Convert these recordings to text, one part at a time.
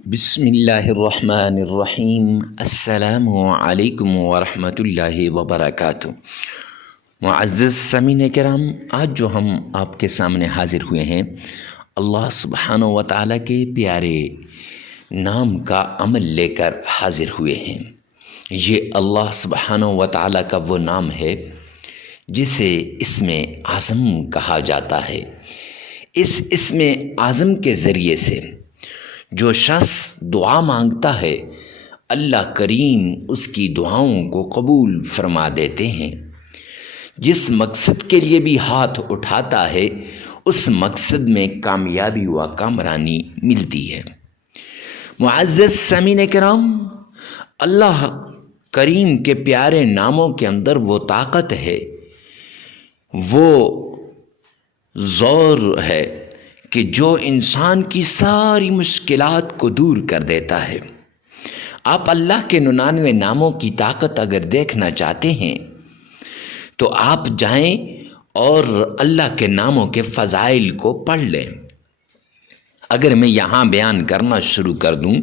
بسم اللہ الرحمن الرحیم۔ السلام علیکم ورحمۃ اللہ وبرکاتہ۔ معزز سامعین کرام، آج جو ہم آپ کے سامنے حاضر ہوئے ہیں، اللہ سبحانہ و تعالیٰ کے پیارے نام کا عمل لے کر حاضر ہوئے ہیں۔ یہ اللہ سبحانہ و تعالیٰ کا وہ نام ہے جسے اسم اعظم کہا جاتا ہے۔ اس اسم اعظم کے ذریعے سے جو شخص دعا مانگتا ہے، اللہ کریم اس کی دعاؤں کو قبول فرما دیتے ہیں۔ جس مقصد کے لیے بھی ہاتھ اٹھاتا ہے، اس مقصد میں کامیابی و کامرانی ملتی ہے۔ معزز سامعین کرام، اللہ کریم کے پیارے ناموں کے اندر وہ طاقت ہے، وہ زور ہے کہ جو انسان کی ساری مشکلات کو دور کر دیتا ہے۔ آپ اللہ کے 99 ناموں کی طاقت اگر دیکھنا چاہتے ہیں تو آپ جائیں اور اللہ کے ناموں کے فضائل کو پڑھ لیں۔ اگر میں یہاں بیان کرنا شروع کر دوں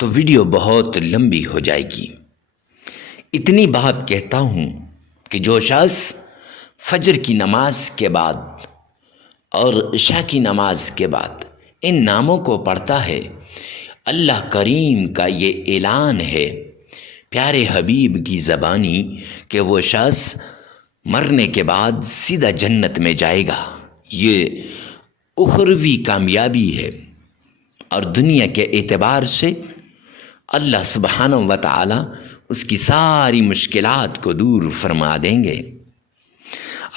تو ویڈیو بہت لمبی ہو جائے گی۔ اتنی بات کہتا ہوں کہ جو شخص فجر کی نماز کے بعد اور عشاء کی نماز کے بعد ان ناموں کو پڑھتا ہے، اللہ کریم کا یہ اعلان ہے پیارے حبیب کی زبانی کہ وہ شخص مرنے کے بعد سیدھا جنت میں جائے گا۔ یہ اخروی کامیابی ہے، اور دنیا کے اعتبار سے اللہ سبحانہ و تعالی اس کی ساری مشکلات کو دور فرما دیں گے۔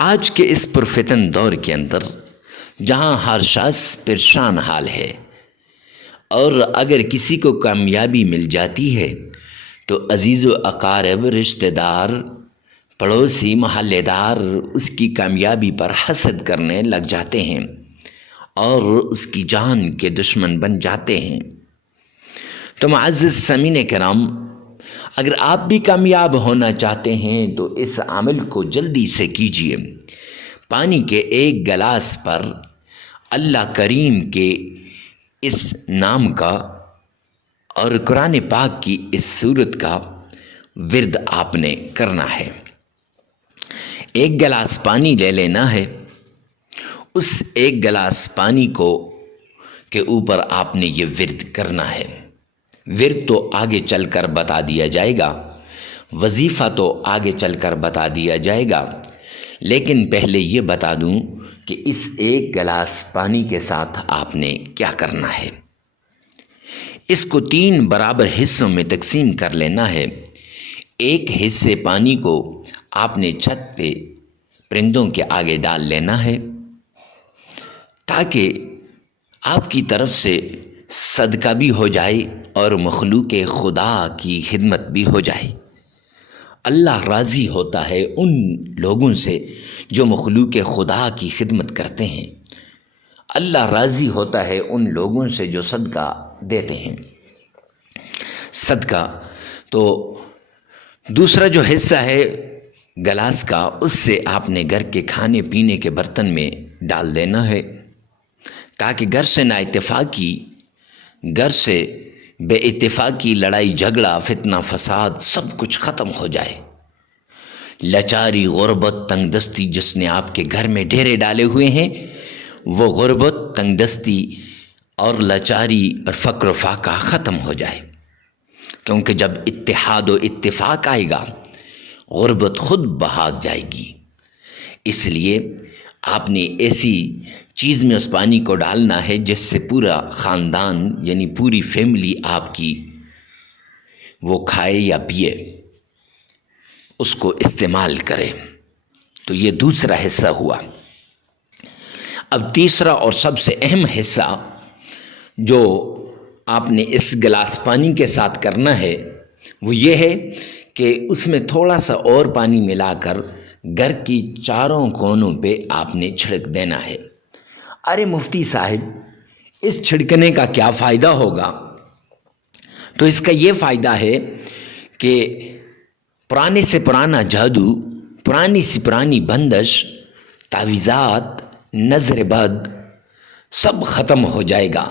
آج کے اس پرفتن دور کے اندر جہاں ہر شخص پریشان حال ہے، اور اگر کسی کو کامیابی مل جاتی ہے تو عزیز و اقارب، رشتہ دار، پڑوسی، محلے دار اس کی کامیابی پر حسد کرنے لگ جاتے ہیں اور اس کی جان کے دشمن بن جاتے ہیں۔ تو معزز سامعین کرام، اگر آپ بھی کامیاب ہونا چاہتے ہیں تو اس عمل کو جلدی سے کیجیے۔ پانی کے ایک گلاس پر اللہ کریم کے اس نام کا اور قرآن پاک کی اس سورت کا ورد آپ نے کرنا ہے۔ ایک گلاس پانی لے لینا ہے۔ اس ایک گلاس پانی کے اوپر آپ نے یہ ورد کرنا ہے۔ ورد تو آگے چل کر بتا دیا جائے گا، وظیفہ تو آگے چل کر بتا دیا جائے گا، لیکن پہلے یہ بتا دوں کہ اس ایک گلاس پانی کے ساتھ آپ نے کیا کرنا ہے۔ اس کو 3 برابر حصوں میں تقسیم کر لینا ہے۔ ایک حصے پانی کو آپ نے چھت پہ پرندوں کے آگے ڈال لینا ہے، تاکہ آپ کی طرف سے صدقہ بھی ہو جائے اور مخلوق خدا کی خدمت بھی ہو جائے۔ اللہ راضی ہوتا ہے ان لوگوں سے جو مخلوق خدا کی خدمت کرتے ہیں۔ اللہ راضی ہوتا ہے ان لوگوں سے جو صدقہ دیتے ہیں۔ صدقہ تو دوسرا جو حصہ ہے گلاس کا، اس سے آپ نے گھر کے کھانے پینے کے برتن میں ڈال دینا ہے، تاکہ گھر سے نا اتفاقی، گھر سے بے اتفاقی، لڑائی جھگڑا، فتنہ فساد سب کچھ ختم ہو جائے۔ لاچاری، غربت، تنگ دستی جس نے آپ کے گھر میں ڈیرے ڈالے ہوئے ہیں، وہ غربت، تنگ دستی اور لاچاری اور فقر و فاقہ ختم ہو جائے، کیونکہ جب اتحاد و اتفاق آئے گا، غربت خود بھاگ جائے گی۔ اس لیے آپ نے ایسی چیز میں اس پانی کو ڈالنا ہے جس سے پورا خاندان، یعنی پوری فیملی آپ کی وہ کھائے یا پیے، اس کو استعمال کرے۔ تو یہ دوسرا حصہ ہوا۔ اب تیسرا اور سب سے اہم حصہ جو آپ نے اس گلاس پانی کے ساتھ کرنا ہے وہ یہ ہے کہ اس میں تھوڑا سا اور پانی ملا کر گھر کی چاروں کونوں پہ آپ نے چھڑک دینا ہے۔ ارے مفتی صاحب، اس چھڑکنے کا کیا فائدہ ہوگا؟ تو اس کا یہ فائدہ ہے کہ پرانے سے پرانا جادو، پرانی سے پرانی بندش، تعویذات، نظر بد سب ختم ہو جائے گا۔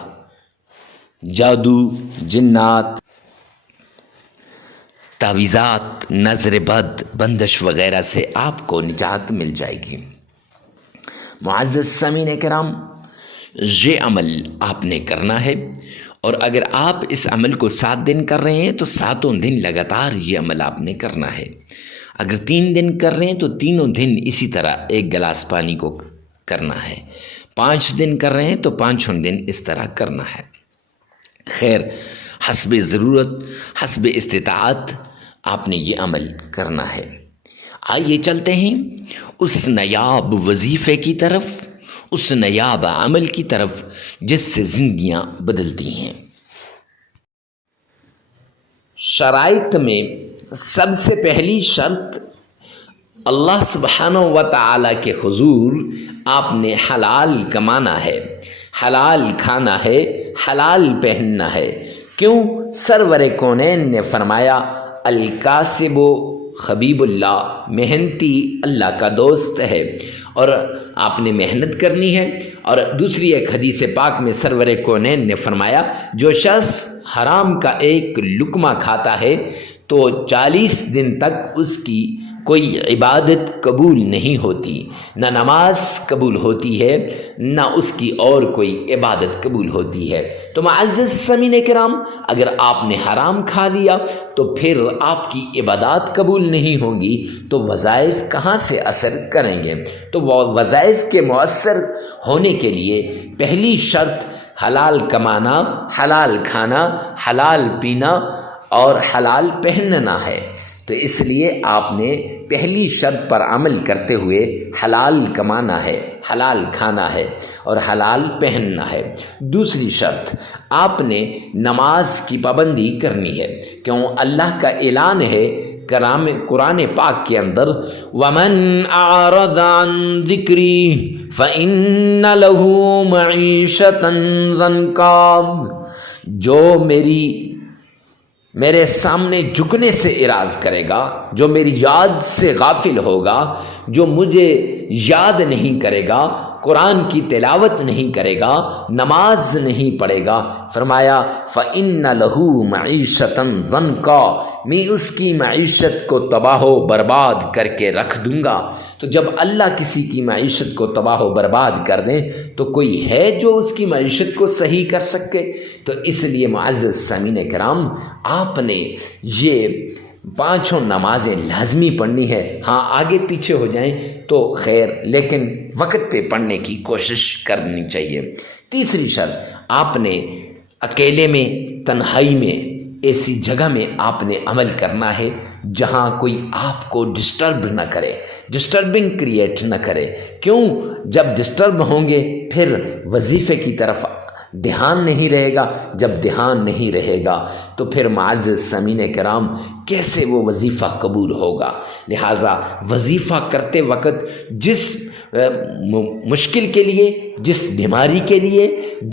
جادو، جنات، تعویذات، نظر بد، بندش وغیرہ سے آپ کو نجات مل جائے گی۔ معزز سامعین کرام، یہ عمل آپ نے کرنا ہے، اور اگر آپ اس عمل کو 7 دن کر رہے ہیں تو 7 دن لگاتار یہ عمل آپ نے کرنا ہے۔ اگر 3 دن کر رہے ہیں تو 3 دن اسی طرح 1 گلاس پانی کو کرنا ہے۔ 5 دن کر رہے ہیں تو 5 دن اس طرح کرنا ہے۔ خیر، حسب ضرورت، حسب استطاعت آپ نے یہ عمل کرنا ہے۔ آئیے چلتے ہیں اس نایاب وظیفے کی طرف، اس نایاب عمل کی طرف جس سے زندگیاں بدلتی ہیں۔ شرائط میں سب سے پہلی شرط، اللہ سبحانہ و تعالی کے حضور آپ نے حلال کمانا ہے، حلال کھانا ہے، حلال پہننا ہے۔ کیوں؟ سرور کونین نے فرمایا الکاسب حبیب اللہ، محنتی اللہ کا دوست ہے، اور آپ نے محنت کرنی ہے۔ اور دوسری ایک حدیث پاک میں سرور کونین نے فرمایا جو شخص حرام کا ایک لقمہ کھاتا ہے تو 40 دن تک اس کی کوئی عبادت قبول نہیں ہوتی، نہ نماز قبول ہوتی ہے، نہ اس کی اور کوئی عبادت قبول ہوتی ہے۔ تو معزز سامعین کرام، اگر آپ نے حرام کھا لیا تو پھر آپ کی عبادات قبول نہیں ہوں گی، تو وظائف کہاں سے اثر کریں گے؟ تو وہ وظائف کے مؤثر ہونے کے لیے پہلی شرط حلال کمانا، حلال کھانا، حلال پینا اور حلال پہننا ہے۔ تو اس لیے آپ نے پہلی شرط پر عمل کرتے ہوئے حلال کمانا ہے، حلال کھانا ہے اور حلال پہننا ہے۔ دوسری شرط، آپ نے نماز کی پابندی کرنی ہے، کیوں اللہ کا اعلان ہے قرآن پاک کے اندر وَمَنْ أَعْرَضَ عَنْ ذِكْرِي فَإِنَّ لَهُ مَعِيشَةً ضَنْكًا، جو میرے سامنے جھکنے سے اعراض کرے گا، جو میری یاد سے غافل ہوگا، جو مجھے یاد نہیں کرے گا، قرآن کی تلاوت نہیں کرے گا، نماز نہیں پڑھے گا، فرمایا فَإِنَّ لَهُ مَعِيشَةً ضَنْكًا، میں اس کی معیشت کو تباہ و برباد کر کے رکھ دوں گا۔ تو جب اللہ کسی کی معیشت کو تباہ و برباد کر دیں تو کوئی ہے جو اس کی معیشت کو صحیح کر سکے؟ تو اس لیے معزز سامعین کرام، آپ نے یہ 5 نمازیں لازمی پڑھنی ہے۔ ہاں آگے پیچھے ہو جائیں تو خیر، لیکن وقت پہ پڑھنے کی کوشش کرنی چاہیے۔ تیسری شرط، آپ نے اکیلے میں، تنہائی میں، ایسی جگہ میں آپ نے عمل کرنا ہے جہاں کوئی آپ کو ڈسٹرب نہ کرے، ڈسٹربنگ کریٹ نہ کرے۔ کیوں؟ جب ڈسٹرب ہوں گے پھر وظیفے کی طرف دھیان نہیں رہے گا، جب دھیان نہیں رہے گا تو پھر معزز سامعین کرام کیسے وہ وظیفہ قبول ہوگا؟ لہٰذا وظیفہ کرتے وقت جس مشکل کے لیے، جس بیماری کے لیے،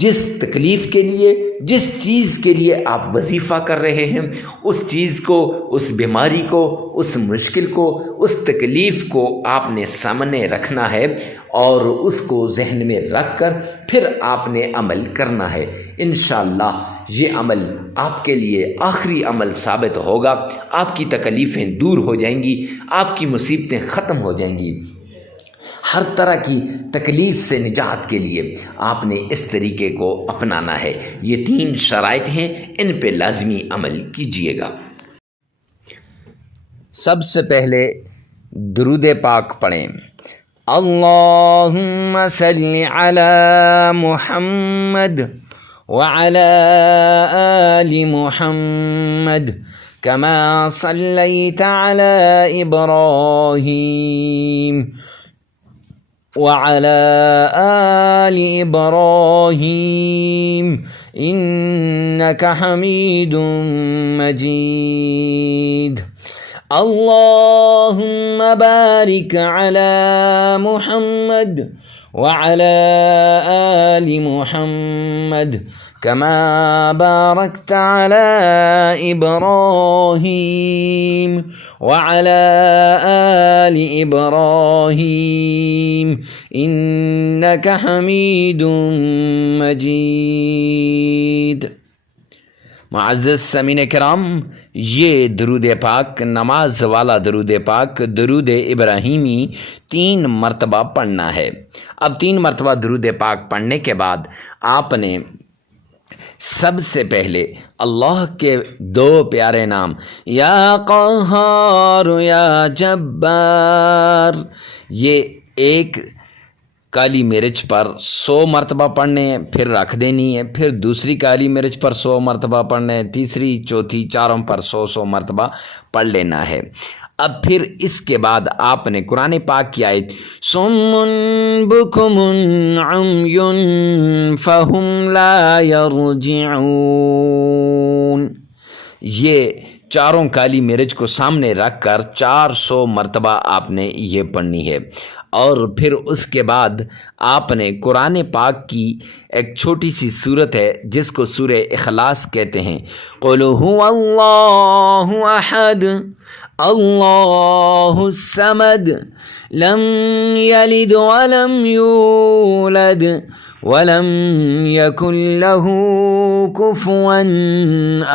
جس تکلیف کے لیے، جس چیز کے لیے آپ وظیفہ کر رہے ہیں، اس چیز کو، اس بیماری کو، اس مشکل کو، اس تکلیف کو آپ نے سامنے رکھنا ہے اور اس کو ذہن میں رکھ کر پھر آپ نے عمل کرنا ہے۔ انشاءاللہ یہ عمل آپ کے لیے آخری عمل ثابت ہوگا، آپ کی تکلیفیں دور ہو جائیں گی، آپ کی مصیبتیں ختم ہو جائیں گی۔ ہر طرح کی تکلیف سے نجات کے لیے آپ نے اس طریقے کو اپنانا ہے۔ یہ 3 شرائط ہیں، ان پہ لازمی عمل کیجیے گا۔ سب سے پہلے درود پاک پڑھیں۔ اللہم صلی علی محمد وعلی آل محمد کما صلیت علی ابراہیم وعلى آل إبراهيم إنك حميد مجيد اللهم بارك على محمد وعلى آل محمد كما باركت على إبراهيم وعلى آل إبراهيم إنك حميد مجيد۔ معزز سامعین کرام، یہ درود پاک، نماز والا درود پاک، درود ابراہیمی 3 مرتبہ پڑھنا ہے۔ اب 3 مرتبہ درود پاک پڑھنے کے بعد آپ نے سب سے پہلے اللہ کے 2 پیارے نام یا قہار یا جبار، یہ ایک کالی مرچ پر 100 مرتبہ پڑھنے ہیں، پھر رکھ دینی ہے، پھر دوسری کالی مرچ پر 100 مرتبہ پڑھنے ہیں، تیسری، چوتھی، چاروں پر 100 مرتبہ پڑھ لینا ہے۔ اب پھر اس کے بعد آپ نے قرآن پاک کی آیت صم بکم عمی فہم لا یرجعون، یہ چاروں کالی مرچ کو سامنے رکھ کر 400 مرتبہ آپ نے یہ پڑھنی ہے۔ اور پھر اس کے بعد آپ نے قرآن پاک کی ایک چھوٹی سی صورت ہے جس کو سورہ اخلاص کہتے ہیں، قل هو اللہ احد اللہ الصمد لم یلد ولم یولد ولم یکن له کفوا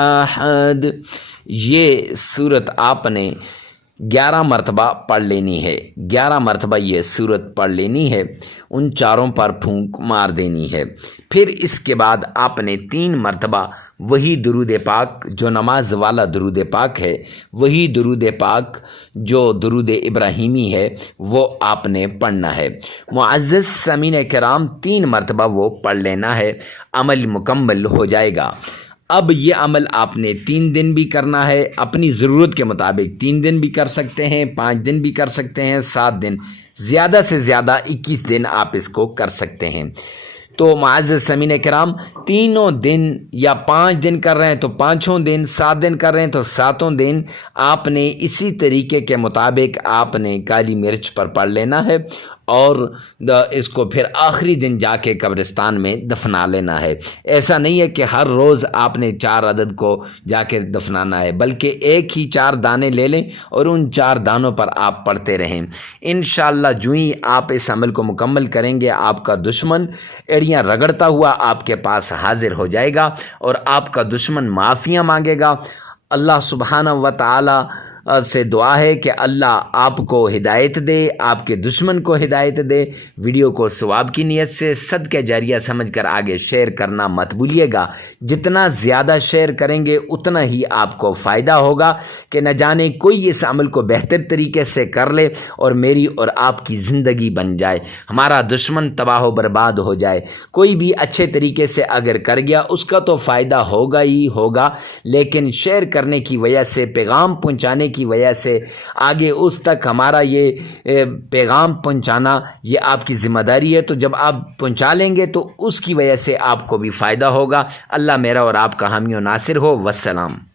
احد، یہ صورت آپ نے 11 مرتبہ پڑھ لینی ہے۔ 11 مرتبہ یہ صورت پڑھ لینی ہے، ان چاروں پر پھونک مار دینی ہے۔ پھر اس کے بعد آپ نے 3 مرتبہ وہی درود پاک جو نماز والا درود پاک ہے، وہی درود پاک جو درود ابراہیمی ہے، وہ آپ نے پڑھنا ہے۔ معزز سامعین کرام، 3 مرتبہ وہ پڑھ لینا ہے، عمل مکمل ہو جائے گا۔ اب یہ عمل آپ نے 3 دن بھی کرنا ہے، اپنی ضرورت کے مطابق 3 دن بھی کر سکتے ہیں، 5 دن بھی کر سکتے ہیں، 7 دن، زیادہ سے زیادہ 21 دن آپ اس کو کر سکتے ہیں۔ تو معزز سامعین کرام، 3 دن یا 5 دن کر رہے ہیں تو 5 دن، 7 دن کر رہے ہیں تو 7 دن آپ نے اسی طریقے کے مطابق آپ نے کالی مرچ پر پڑھ لینا ہے اور اس کو پھر آخری دن جا کے قبرستان میں دفنا لینا ہے۔ ایسا نہیں ہے کہ ہر روز آپ نے 4 عدد کو جا کے دفنانا ہے، بلکہ ایک ہی 4 دانے لے لیں اور ان 4 دانوں پر آپ پڑھتے رہیں۔ انشاءاللہ جو ہی آپ اس عمل کو مکمل کریں گے، آپ کا دشمن ایڑیاں رگڑتا ہوا آپ کے پاس حاضر ہو جائے گا اور آپ کا دشمن معافیاں مانگے گا۔ اللہ سبحانہ و تعالی سے دعا ہے کہ اللہ آپ کو ہدایت دے، آپ کے دشمن کو ہدایت دے۔ ویڈیو کو ثواب کی نیت سے صدقہ جاریہ سمجھ کر آگے شیئر کرنا مت بھولیے گا۔ جتنا زیادہ شیئر کریں گے اتنا ہی آپ کو فائدہ ہوگا کہ نہ جانے کوئی اس عمل کو بہتر طریقے سے کر لے اور میری اور آپ کی زندگی بن جائے، ہمارا دشمن تباہ و برباد ہو جائے۔ کوئی بھی اچھے طریقے سے اگر کر گیا اس کا تو فائدہ ہوگا ہی ہوگا، لیکن شیئر کرنے کی وجہ سے، پیغام پہنچانے کی وجہ سے آگے اس تک ہمارا یہ پیغام پہنچانا یہ آپ کی ذمہ داری ہے۔ تو جب آپ پہنچا لیں گے تو اس کی وجہ سے آپ کو بھی فائدہ ہوگا۔ اللہ میرا اور آپ کا حامی و ناصر ہو۔ والسلام۔